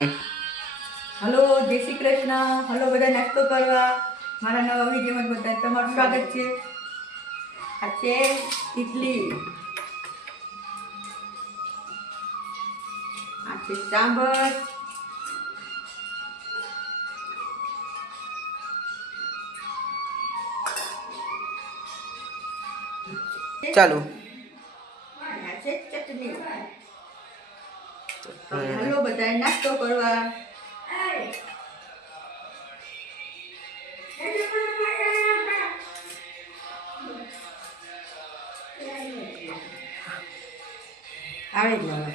Hello, જય Shri Krishna. Hello બધા, નાસ્તો કરવા મારા નવા વિડીયોમાં બધા તમારું સ્વાગત છે. આ છે ઇડલી, આ છે સાંભર, ચાલો આ છે ચટણી. હલો બધા, નાસ્તો કરવા. આવે જ હવે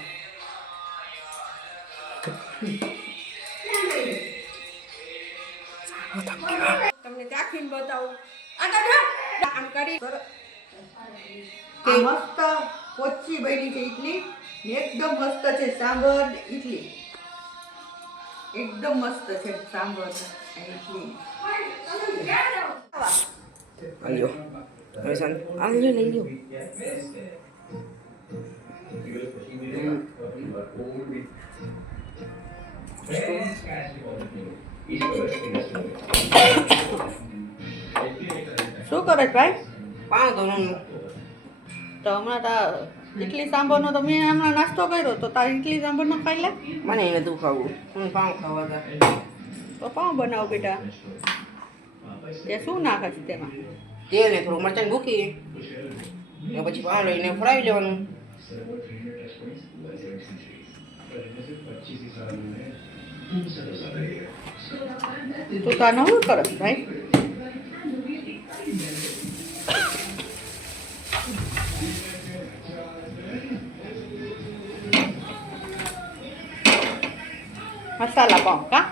તમને ચાખીને બતાવું. આમ કરી કે મસ્ત પોચી બની છે ઇડલી. એકદમ મસ્ત છે સાંભર ને ઇડલી. એકદમ મસ્ત છે સાંભર અને ઇડલી. આલ્યો હવે સાંજ આલ્યો લઈ લ્યો. શું કરે ભાઈ? પાણ ધોરણ તો હમણાં તા ઇડલી સાંભરનો તો મેં હમણાં નાસ્તો કર્યો, તો તાર ઇડલી સાંભરનો ખાઈ લે. મને એને તું ખાવું હું પાઉં ખાવા હતા. તો પાઉં બનાવો બેટા. તે શું નાખે છે તેમાં? તેલ ને થોડું મરચાં ભૂકી ને પછી પાઉં લઈને ફરાવી લેવાનું. તું તાર શું કરસ ભાઈ? મસાલા પાઉં કા?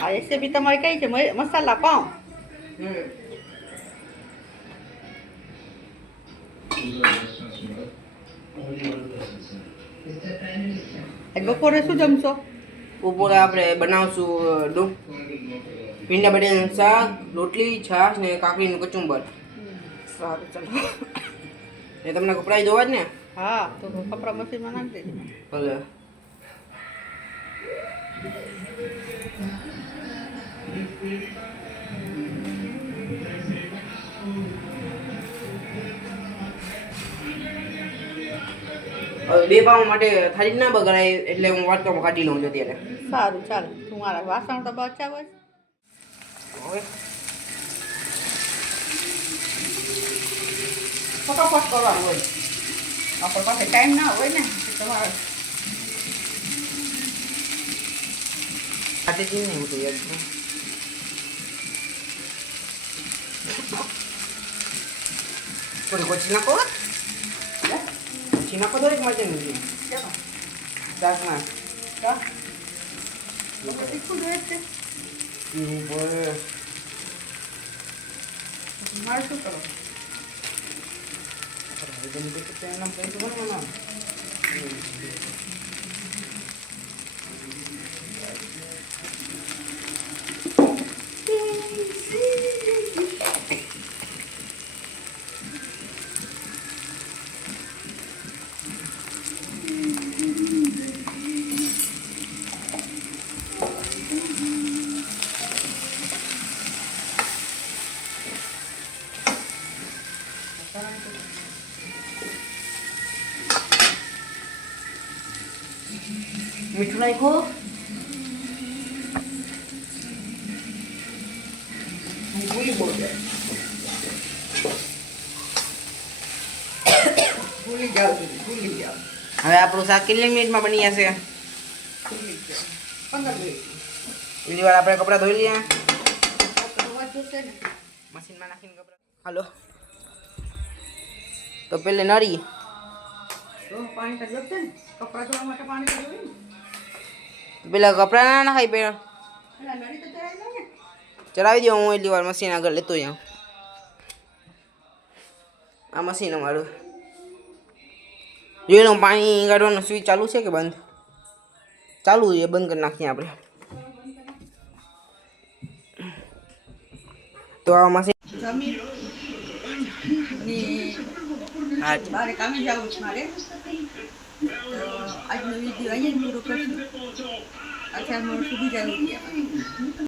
આ રેસીપી તમારી કઈ છે? મસાલા પાઉં. બપોરે શું જમશો? બપોરે આપણે બનાવશું ભીંડા બટેટાનું શાક, રોટલી, છાશ ને કાકડીનું કચુંબર. સારું, ચાલો. એ તમને કપડાં ધોવા જ ને? હા, તો કપડા મશીનમાં નાખી દેજે. ભલે. હવે બે પાઉં માટે થાળી ના બગડાય એટલે હું વાટકામાં કાઢી લઉં છું અત્યારે. સારું, ચાલો. તું મારા વાસણ તો બચાવ જ. હવે ફટાફટ કરવાનું હોય. આપણા પાસે ટાઈમ ના હોય ને તમારે. ખાતે જ નહીં હું તો યાર છું. થોડી કોચી નાખો કોચી નાખો થોડીક મરચાં નથી શાકમાં તીખું જોઈએ છે. ઉપર મારે શું કરો? મીઠું નાખો. ભૂલી બહુ જાય. ભૂલી જાઓ, ભૂલી જાઓ. હવે આપણું શાક કેટલી મિનિટમાં બની જશે? ભૂલી જાઓ. 15 મિનિટ. એટલી વાર આપણે કપડાં ધોઈ લઈએ. મશીનમાં નાખીને કપડાં. હાલો તો પેલે નળી તો પાણી તો જોશે ને. કપડાં ધોવા માટે પાણી તો જોઈએ ને. પેલા કપડાં ના નાખાય પેલા પેલા નળી તો ચડાવી લો ને. ચડાવી દો. હું એટલી વાર મશીન આગળ લેતો જાઉં. આ મશીન અમારું જોઈ લઉં. પાણી કાઢવાનું સ્વિચ ચાલુ છે કે બંધ? ચાલુ છે, બંધ કરી નાખીએ આપણે. તો આ મશીન જમી અને બહાર કામે જવું છે મારે. તો આજનો વિડીયો અહીંયા જ પૂરો કરશું. પાછા મળશું બીજા વિડીયોમાં.